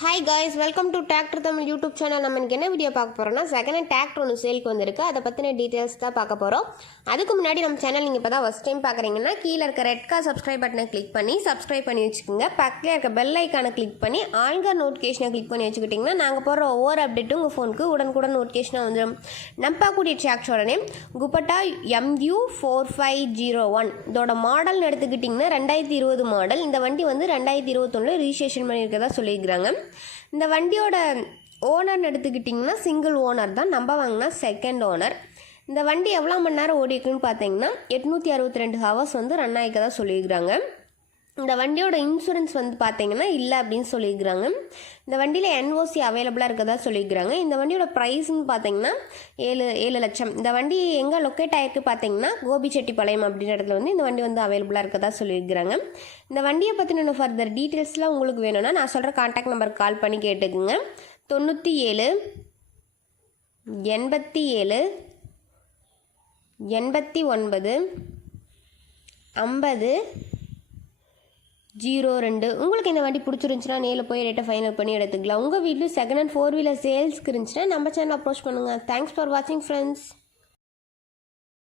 Hi guys, welcome to tractor Tamil YouTube channel. நம்ம இன்றைக்கி என்ன வீடியோ பார்க்க போகிறோம்னா, செகண்ட் ஹேண்ட் டிராக்டர் ஒன்று சேலுக்கு வந்திருக்கு. அதை பற்றின டீட்டெயில்ஸ் தான் பார்க்க போகிறோம். அதுக்கு முன்னாடி நம்ம சேனல் நீங்கள் இப்போ தான் ஃபஸ்ட் டைம் பார்க்குறீங்கன்னா, கீழே இருக்க ரெட் கலர் சப்ஸ்கிரைப் பட்டனை கிளிக் பண்ணி சப்ஸ்கிரைப் பண்ணி வச்சுக்கோங்க. பக்கத்தில் இருக்க பெல் ஐக்கானை கிளிக் பண்ணி ஆல்கர் நோட்டிஃபிகேஷனை கிளிக் பண்ணி வச்சுக்கிட்டிங்கன்னா நாங்கள் போடுற ஒவ்வொரு அப்டேட்டும் உங்கள் ஃபோனுக்கு உடனுக்குடன் நோட்டிஃபிகேஷனாக வந்துடும். நம்ம பார்க்கக்கூடிய டிராக்டரோட நேம் குபட்டா MU4501. இதோட மாடல்னு எடுத்துக்கிட்டிங்கன்னா 2020 மாடல். இந்த வண்டி வந்து 2021 ரிஜிஸ்ட்ரேஷன் பண்ணியிருக்கதா சொல்லியிருக்கிறாங்க. இந்த வண்டியோட ஓனர்னு எடுத்துக்கிட்டிங்கன்னா சிங்கிள் ஓனர் தான். நம்ம வாங்கினா செகண்ட் ஓனர். இந்த வண்டி எவ்வளோ மணி நேரம் ஓடிக்குன்னு பார்த்தீங்கன்னா 862 ஹவர்ஸ் வந்து ரன் ஆகிக்கதா சொல்லியிருக்கிறாங்க. இந்த வண்டியோட இன்சூரன்ஸ் வந்து பார்த்தீங்கன்னா இல்லை அப்படின்னு சொல்லியிருக்கிறாங்க. இந்த வண்டியில் NOC அவைலபிளாக இருக்கதா சொல்லியிருக்கிறாங்க. இந்த வண்டியோட ப்ரைஸ்ன்னு பார்த்தீங்கன்னா 7 லட்சம். இந்த வண்டி எங்கே லொக்கேட் ஆகிருக்கு பார்த்தீங்கன்னா கோபிச்செட்டிப்பாளையம் அப்படின்ற இடத்துல வந்து இந்த வண்டி வந்து அவைலபிளாக இருக்கதா சொல்லியிருக்கிறாங்க. இந்த வண்டியை பற்றின ஃபர்தர் டீட்டெயில்ஸ்லாம் உங்களுக்கு வேணும்னா நான் சொல்கிற கான்டாக்ட் நம்பருக்கு கால் பண்ணி கேட்டுக்குங்க. 97 87 89 50 02. உங்களுக்கு இந்த வண்டி பிடிச்சிருந்துச்சுன்னா நேரில் போய் ரேட்டை ஃபைனல் பண்ணி எடுத்துக்கலாம். உங்கள் வீட்டில் செகண்ட் ஹேண்ட் 4 வீலர் சேல்ஸ்க்கு இருந்துச்சுன்னா நம்ம சேனல் அப்ரோச் பண்ணுங்கள். தேங்க்ஸ் ஃபார் வாட்சிங் ஃப்ரெண்ட்ஸ்.